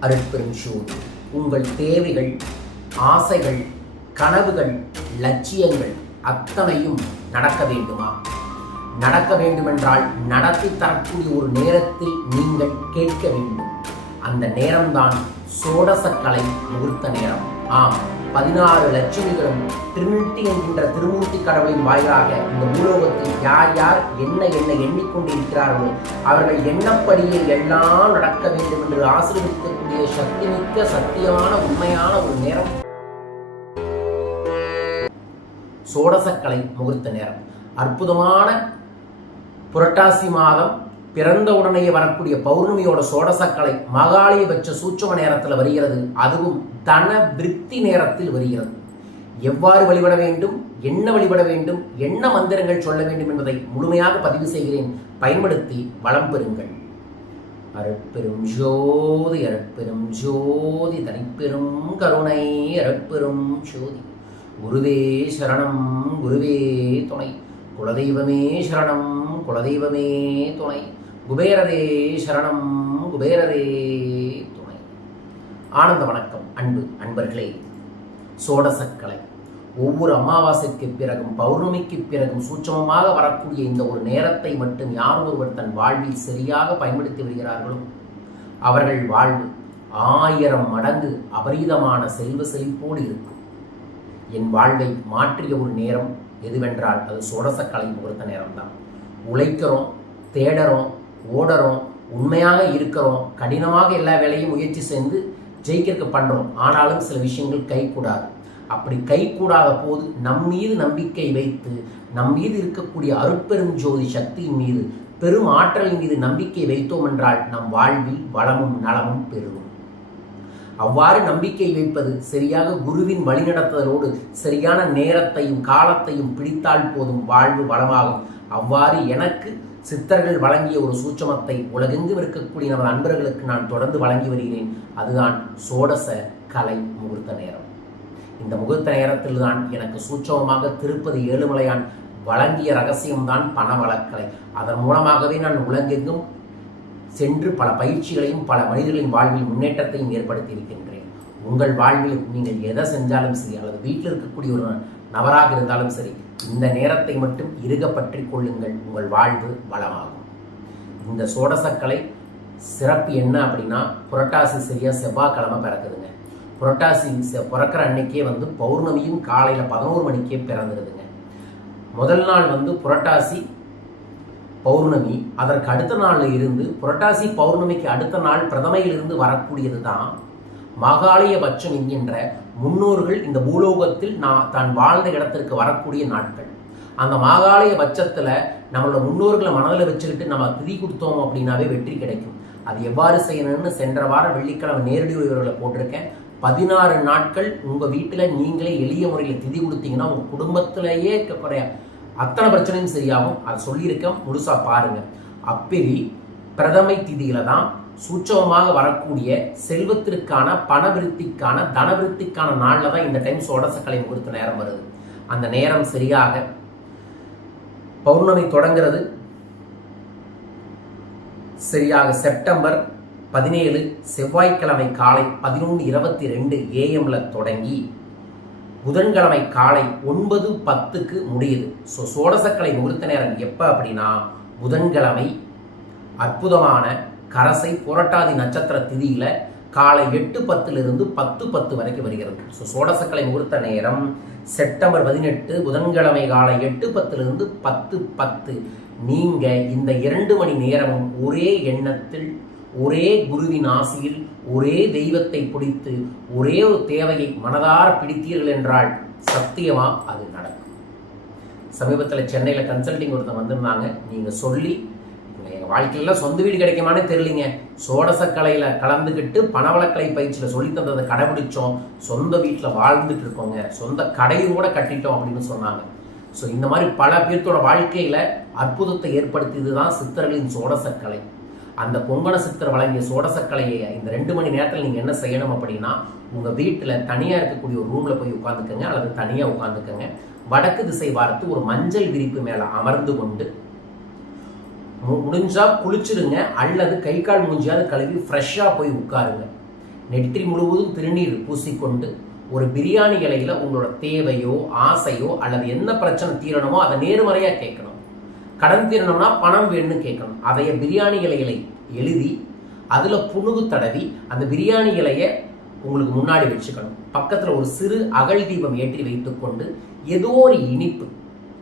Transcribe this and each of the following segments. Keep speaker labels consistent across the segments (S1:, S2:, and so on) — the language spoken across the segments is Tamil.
S1: அருட்பெரும் உங்கள் தேவைகள் ஆசைகள் கனவுகள் லட்சியங்கள் அத்தனையும் நடக்க வேண்டுமா? நடக்க வேண்டுமென்றால் நடத்தி தரக்கூடிய ஒரு நேரத்தில் நீங்கள் கேட்க வேண்டும். அந்த நேரம்தான் சோடசக்கலை முகூர்த்த நேரம். ஆம் பதினாறு லட்சுமிகளும் திருநிட்டி என்கின்ற திருமூர்த்தி கடவுளின் வாயிலாக இந்த பூலோகத்தில் யார் யார் என்ன என்ன எண்ணிக்கொண்டு இருக்கிறார்களோ அவர்கள் எண்ணப்படியே எல்லாம் நடக்க வேண்டும் என்று ஆசீர்வதிக்கக்கூடிய சக்திமிக்க சத்தியமான உண்மையான ஒரு நேரம். சோடசக்கலை முகூர்த்த நேரம். அற்புதமான புரட்டாசி மாதம் பிறந்த உடனேயே வரக்கூடிய பௌர்ணமியோட சோடசக்கலை மகாலயபட்ச சூட்சம நேரத்தில் வருகிறது. அதுவும் தன விருத்தி நேரத்தில் வருகிறது. எவ்வாறு வழிபட வேண்டும் என்ன வழிபட வேண்டும் என்ன மந்திரங்கள் சொல்ல வேண்டும் என்பதை முழுமையாக பதிவு செய்கிறேன். பயன்படுத்தி வளம் பெறுங்கள். அருட்பெரும் ஜோதி அருட்பெரும் ஜோதி தனிப்பெரும் கருணை அருட்பெரும் ஜோதி. குருவே சரணம் குருவே துணை. குலதெய்வமே சரணம் குலதெய்வமே துணை. குபேரதே சரணம் குபேரதே துணை. ஆனந்த வணக்கம் அன்பு அன்பர்களே. சோடசக்கலை. ஒவ்வொரு அமாவாசைக்கு பிறகும் பௌர்ணமிக்கு பிறகும் சூட்சமமாக வரக்கூடிய இந்த ஒரு நேரத்தை மட்டும் யார் ஒருவர் தன் வாழ்வில் சரியாக பயன்படுத்தி வருகிறார்களோ அவர்கள் வாழ்வு ஆயிரம் மடங்கு அபரீதமான செல்வ செழிப்போடு இருக்கும். என் வாழ்வை மாற்றிய ஒரு நேரம் எதுவென்றால் அது சோடசக்கலை முகூர்த்த நேரம்தான். உழைக்கிறோம் தேடறோம் ஓடறோம் உண்மையாக இருக்கிறோம் கடினமாக எல்லா வேலையும் முயற்சி செய்து ஜெயிக்கிறதுக்கு பண்ணுறோம் ஆனாலும் சில விஷயங்கள் கைகூடாது. அப்படி கைகூடாத போது நம் மீது நம்பிக்கை வைத்து நம் மீது இருக்கக்கூடிய அருட்பெரும் ஜோதி சக்தியின் மீது பெரும் ஆற்றலின் மீது நம்பிக்கை வைத்தோம் என்றால் நம் வாழ்வில் வளமும் நலமும் பெருகும். அவ்வாறு நம்பிக்கை வைப்பது சரியாக குருவின் வழிநடத்துதலோடு சரியான நேரத்தையும் காலத்தையும் பிடித்தால் போதும் வாழ்வு வளமாகும். அவ்வாறு எனக்கு சித்தர்கள் வழங்கிய ஒரு சூட்சமத்தை உலகெங்கும் இருக்கக்கூடிய நமது அன்பர்களுக்கு நான் தொடர்ந்து வழங்கி வருகிறேன். அதுதான் சோடச கலை முகூர்த்த நேரம். இந்த முகூர்த்த நேரத்தில் தான் எனக்கு சூட்சமமாக திருப்பதி ஏழுமலையான் வழங்கிய ரகசியம்தான் பண வழக்கலை அதன் மூலமாகவே நான் உலகெங்கும் சென்று பல பயிற்சிகளையும் பல மனிதர்களின் வாழ்வில் முன்னேற்றத்தையும் ஏற்படுத்தி இருக்கின்றேன் உங்கள் வாழ்வில் நீங்கள் எதை செஞ்சாலும் சரி அல்லது வீட்டில் இருக்கக்கூடிய ஒரு நபராக இருந்தாலும் சரி இந்த நேரத்தை மட்டும் இறுக பற்றி கொள்ளுங்கள். உங்கள் வாழ்வு வளமாகும். இந்த சோடசக்கலை சிறப்பு என்ன அப்படின்னா புரட்டாசி சரியாக செவ்வாய்க்கிழமை பிறக்குதுங்க. புரட்டாசி பிறக்கிற அன்னைக்கே வந்து பௌர்ணமியும் காலையில் பதினோரு மணிக்கே பிறந்துடுதுங்க முதல் நாள் வந்து புரட்டாசி பௌர்ணமி அதற்கு அடுத்த நாளில் இருந்து புரட்டாசி பௌர்ணமிக்கு அடுத்த நாள் பிரதமையிலிருந்து வரக்கூடியது தான் மகாலயபட்சம் என்கின்ற முன்னோர்கள் இந்த பூலோகத்தில் நான் தான் வாழ்ந்த இடத்திற்கு வரக்கூடிய நாட்கள். அந்த மாகாலய பட்சத்தில் நம்மளோட முன்னோர்களை மனதில் வச்சுக்கிட்டு நம்ம திதி கொடுத்தோம் அப்படின்னாவே வெற்றி கிடைக்கும். அது எவ்வாறு செய்யணும்னு சென்ற வாரம் வெள்ளிக்கிழமை நேரடி உயர்வுகளை போட்டிருக்கேன். பதினாறு நாட்கள் உங்கள் வீட்டில் நீங்களே எளிய முறையில் திதி கொடுத்தீங்கன்னா உங்கள் குடும்பத்திலேயே இருக்கக்கூடிய அத்தனை பிரச்சனையும் சரியாகும். அதை சொல்லியிருக்கேன். முழுசாக பாருங்கள் அப்பிரி பிரதமை திதியில தான் சூட்சமமாக வரக்கூடிய செல்வத்திற்கான பணவிருத்திக்கான தனவிருத்திக்கான நாளில் தான் இந்த டைம் சோடசக்கலை முகூர்த்த நேரம் வருது. அந்த நேரம் சரியாக பௌர்ணமி தொடங்கிறது. சரியாக செப்டம்பர் பதினேழு செவ்வாய்க்கிழமை காலை பதினொன்று இருபத்தி ரெண்டு ஏஎம்ல தொடங்கி புதன்கிழமை காலை ஒன்பது பத்துக்கு முடியுது. ஸோ சோடசக்கலை முகூர்த்த நேரம் எப்போ அப்படின்னா புதன்கிழமை அற்புதமான கரசை புரட்டாதி நட்சத்திர திதியில காலை எட்டு பத்திலிருந்து பத்து பத்து வரைக்கும் வருகிறது. ஸோ சோடசக்கலை முகூர்த்த நேரம் செப்டம்பர் பதினெட்டு புதன்கிழமை காலை எட்டு பத்திலிருந்து பத்து பத்து. நீங்க இந்த இரண்டு மணி நேரமும் ஒரே எண்ணத்தில் ஒரே குருவின் ஆசியில் ஒரே தெய்வத்தை பிடித்து ஒரே ஒரு தேவையை மனதார பிடித்தீர்கள் என்றால் சத்தியமா அது நடக்கும். சமீபத்தில் சென்னையில் கன்சல்டிங் ஒருத்தன் வந்திருந்தாங்க. நீங்கள் சொல்லி எங்கள் வாழ்க்கையில சொந்த வீடு கிடைக்குமானே தெரியலிங்க. சோடசக்கலையில் கலந்துக்கிட்டு பணவளக்கலை பயிற்சியில் சொல்லி தந்ததை கடைபிடிச்சோம். சொந்த வீட்டில் வாழ்ந்துட்டு இருக்கோங்க. சொந்த கடையை கூட கட்டிட்டோம் அப்படின்னு சொன்னாங்க. ஸோ இந்த மாதிரி பல பேர்த்தோட வாழ்க்கையில் அற்புதத்தை ஏற்படுத்தியது தான் சித்தர்களின் சோடசக்கலை. அந்த பொங்கன சித்தர் வழங்கிய சோடசக்கலையை இந்த ரெண்டு மணி நேரத்தில் நீங்கள் என்ன செய்யணும் அப்படின்னா உங்கள் வீட்டில் தனியாக இருக்கக்கூடிய ஒரு ரூமில் போய் உட்காந்துக்கங்க அல்லது தனியாக உட்காந்துக்கங்க. வடக்கு திசை பார்த்து ஒரு மஞ்சள் விரிப்பு மேலே அமர்ந்து கொண்டு மு- முடிஞ்சா குளிச்சிருங்க அல்லது கை கால் மூஞ்சியாவது கழுவி ஃப்ரெஷ்ஷாக போய் உட்காருங்க. நெற்றி முழுவதும் திருநீர் பூசிக்கொண்டு ஒரு பிரியாணி இலையில் உங்களோட தேவையோ ஆசையோ அல்லது என்ன பிரச்சனை தீரணுமோ அதை நேர்மறையாக கேட்கணும். கடன் தீரணும்னா பணம் வேணும்னு கேட்கணும். அதைய பிரியாணி இலைகளை எழுதி அதில் புணுகு தடவி அந்த பிரியாணி இலையை உங்களுக்கு முன்னாடி வச்சுக்கணும். பக்கத்தில் ஒரு சிறு அகல் தீபம் ஏற்றி வைத்துக்கொண்டு ஏதோ ஒரு இனிப்பு.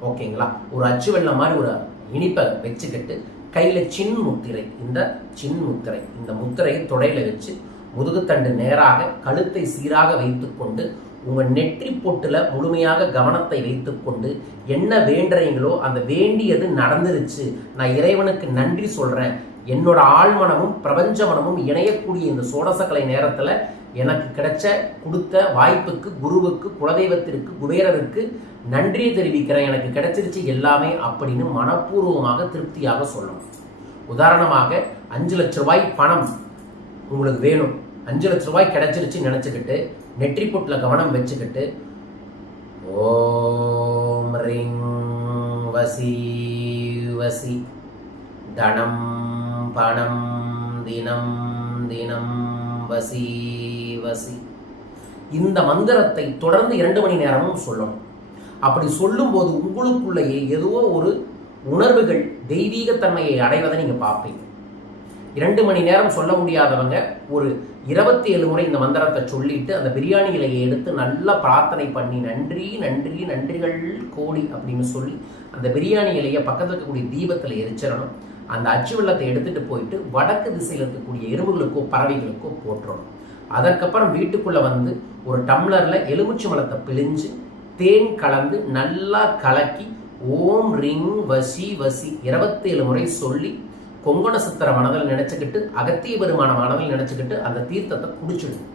S1: ஓகேங்களா? ஒரு அச்சு வெள்ளம் மாதிரி ஒரு இனிப்பை வச்சுக்கிட்டு கையில் சின் முத்திரை இந்த சின் முத்திரை இந்த முத்திரையை தொடையில் வச்சு முதுகுத்தண்டு நேராக கழுத்தை சீராக வைத்துக்கொண்டு உங்கள் நெற்றி பொட்டில் முழுமையாக கவனத்தை வைத்துக்கொண்டு என்ன வேண்டுறீங்களோ அந்த வேண்டியது நடந்துருச்சு. நான் இறைவனுக்கு நன்றி சொல்கிறேன் என்னோட ஆழ்மனமும் பிரபஞ்ச மனமும் இணையக்கூடிய இந்த சோடசக்கலை நேரத்தில் எனக்கு கிடைச்ச கொடுத்த வாய்ப்புக்கு குருவுக்கு குலதெய்வத்திற்கு குபேரருக்கு நன்றியை தெரிவிக்கிறேன். எனக்கு கிடைச்சிருச்சு எல்லாமே அப்படின்னு மனப்பூர்வமாக திருப்தியாக சொல்லணும். உதாரணமாக அஞ்சு லட்ச ரூபாய் பணம் உங்களுக்கு வேணும். அஞ்சு லட்ச ரூபாய் கிடைச்சிருச்சு நினச்சிக்கிட்டு நெற்றி கவனம் வச்சுக்கிட்டு ஓம் ரிங் வசி வசி தனம் பணம் தினம் தினம் வசி வசி. இந்த மந்திரத்தை தொடர்ந்து இரண்டு மணி நேரமும் சொல்லணும் அப்படி சொல்லும்போது உங்களுக்குள்ளேயே ஏதோ ஒரு உணர்வுகள் தெய்வீகத்தன்மையை அடைவதை நீங்க பார்ப்பீங்க. இரண்டு மணி நேரம் சொல்ல முடியாதவங்க ஒரு இருபத்தி ஏழு முறை இந்த மந்திரத்தை சொல்லிட்டு அந்த பிரியாணி இலையை எடுத்து நல்லா பிரார்த்தனை பண்ணி நன்றி நன்றி நன்றிகள் கோடி அப்படின்னு சொல்லி அந்த பிரியாணி இலையை பக்கத்தில் இருக்கக்கூடிய தீபத்தில் எரிச்சிடணும். அந்த அச்சு வெள்ளத்தை எடுத்துகிட்டு போயிட்டு வடக்கு திசையில் இருக்கக்கூடிய எறும்புகளுக்கோ பறவைகளுக்கோ போட்டுறணும் அதற்கப்புறம் வீட்டுக்குள்ளே வந்து ஒரு டம்ளரில் எலுமிச்சை வளத்தை பிழிஞ்சு தேன் கலந்து நல்லா கலக்கி ஓம் ரிங் வசி வசி இருபத்தேழு முறை சொல்லி கொங்கண சித்திர மனதில் நினச்சிக்கிட்டு அகத்திய பெருமான மனதில் நினச்சிக்கிட்டு அந்த தீர்த்தத்தை குடிச்சிடும்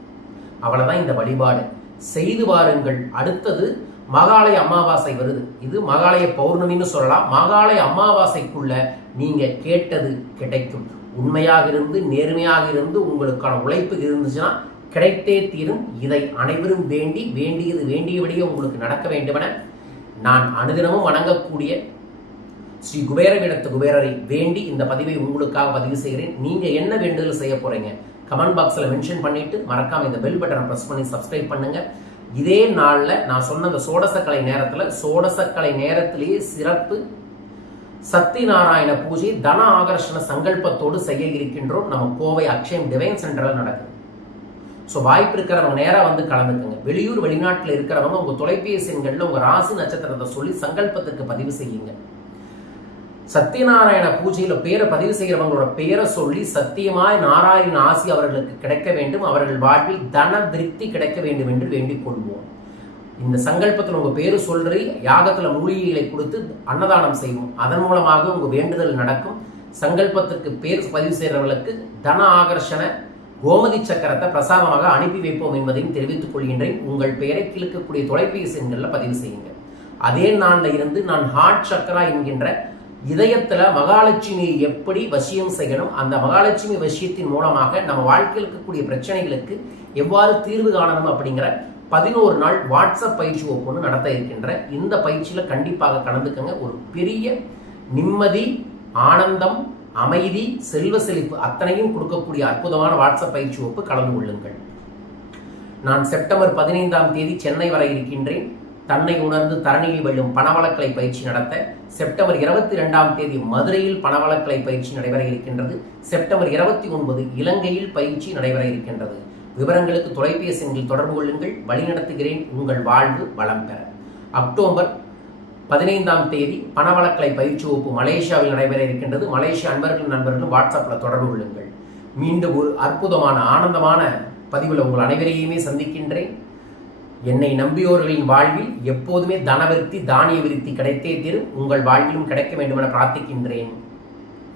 S1: அவ்வளோதான் இந்த வழிபாடு. செய்து வாருங்கள். அடுத்தது மகாலய அமாவாசை வருது. இது மகாலய பௌர்ணமின்னு சொல்லலாம். மகாலய அமாவாசைக்குள்ள நீங்க கேட்டது கிடைக்கும். உண்மையாக இருந்து நேர்மையாக இருந்து உங்களுக்கான உழைப்பு இருந்துச்சுன்னா கிடைத்தே தீரும். இதை அனைவரும் வேண்டி வேண்டியது வேண்டியபடியே உங்களுக்கு நடக்க வேண்டுமென நான் அனுதினமும் வணங்கக்கூடிய ஸ்ரீ குபேரவிடத்து குபேரரை வேண்டி இந்த பதிவை உங்களுக்காக பதிவு செய்கிறேன். நீங்க என்ன வேண்டுதல் செய்ய போறீங்க? கமெண்ட் பாக்ஸில் மென்ஷன் பண்ணிட்டு மறக்காம இந்த பெல் பட்டனை ப்ரெஸ் பண்ணி சப்ஸ்கிரைப் பண்ணுங்க. இதே நாளில் நான் சொன்ன அந்த சோடசக்கலை நேரத்தில் சோடசக்கலை நேரத்திலேயே சிறப்பு சக்தி நாராயண பூஜை தன ஆகர்ஷண சங்கல்பத்தோடு செய்ய இருக்கின்றோம். நம்ம கோவை அக்ஷயம் டிவைன் சென்டரில் நடக்குது. ஸோ வாய்ப்பு இருக்கிறவங்க நேராக வந்து கலந்துக்குங்க. வெளியூர் வெளிநாட்டில் இருக்கிறவங்க உங்கள் தொலைபேசி எண்களில் உங்கள் ராசி நட்சத்திரத்தை சொல்லி சங்கல்பத்துக்கு பதிவு செய்யுங்க. சத்யநாராயண பூஜையில பேரை பதிவு செய்கிறவங்களோட பேரை சொல்லி சத்தியமாய் நாராயண ஆசி அவர்களுக்கு கிடைக்க வேண்டும் அவர்கள் வாழ்வில் தன விருத்தி கிடைக்க வேண்டும் என்று வேண்டிக் கொள்வோம். இந்த சங்கல்பத்தில் உங்க பேரு சொல்றி யாகத்துல மூலிகைகளை கொடுத்து அன்னதானம் செய்வோம். அதன் மூலமாக உங்க வேண்டுதல் நடக்கும். சங்கல்பத்துக்கு பேர் பதிவு செய்கிறவர்களுக்கு தன ஆகர்ஷண கோமதி சக்கரத்தை பிரசாதமாக அனுப்பி வைப்போம் என்பதையும் தெரிவித்துக் கொள்கின்றேன். உங்கள் பெயரை கிழக்கக்கூடிய தொலைபேசி எண்களில் பதிவு செய்யுங்கள் அதே நாளில் இருந்து நான் ஹார்ட் சக்கரா என்கின்ற இதயத்தில் மகாலட்சுமியை எப்படி வசியம் செய்யணும் அந்த மகாலட்சுமி வசியத்தின் மூலமாக நம்ம வாழ்க்கையில் இருக்கக்கூடிய பிரச்சனைகளுக்கு எவ்வாறு தீர்வு காணணும் அப்படிங்கிற பதினோரு நாள் வாட்ஸ்அப் பயிற்சி ஒப்பொன்று நடத்த இருக்கின்ற இந்த பயிற்சியில் கண்டிப்பாக கலந்துக்கங்க. ஒரு பெரிய நிம்மதி ஆனந்தம் அமைதி செல்வ செழிப்பு அத்தனையும் கொடுக்கக்கூடிய அற்புதமான வாட்ஸ்அப் பயிற்சி ஒப்பு கலந்து கொள்ளுங்கள். நான் செப்டம்பர் பதினைந்தாம் தேதி சென்னை வர இருக்கின்றேன். தன்னை உணர்ந்து தரணியில் வெல்லும் பணவளக்கலை பயிற்சி நடத்த செப்டம்பர் இருபத்தி இரண்டாம் தேதி மதுரையில் பணவளக்கலை பயிற்சி நடைபெற இருக்கின்றது. செப்டம்பர் இருபத்தி ஒன்பது இலங்கையில் பயிற்சி நடைபெற இருக்கின்றது. விவரங்களுக்கு தொலைபேசி எண்ணில் தொடர்பு கொள்ளுங்கள். வழிநடத்துகிறேன். உங்கள் வாழ்வு வளம் பெற. அக்டோபர் பதினைந்தாம் தேதி பணவளக்கலை பயிற்சி வகுப்பு மலேசியாவில் நடைபெற இருக்கின்றது. மலேசிய அன்பர்கள் நண்பர்களும் வாட்ஸ்அப்பில் தொடர்பு கொள்ளுங்கள். மீண்டும் ஒரு அற்புதமான ஆனந்தமான பதிவில் உங்கள் அனைவரையுமே சந்திக்கின்றேன். என்னை நம்பியோர்களின் வாழ்வில் எப்போதுமே தனவிருத்தி தானிய விருத்தி கிடைத்தே தீரும். உங்கள் வாழ்விலும் கிடைக்க வேண்டும் என பிரார்த்திக்கின்றேன்.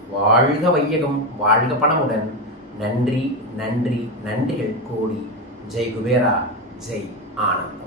S1: வாழ்க வையகம் வாழ்க பணமுடன். நன்றி நன்றி நன்றிகள் கோடி. ஜெய் குபேரா ஜெய் ஆனந்தம்.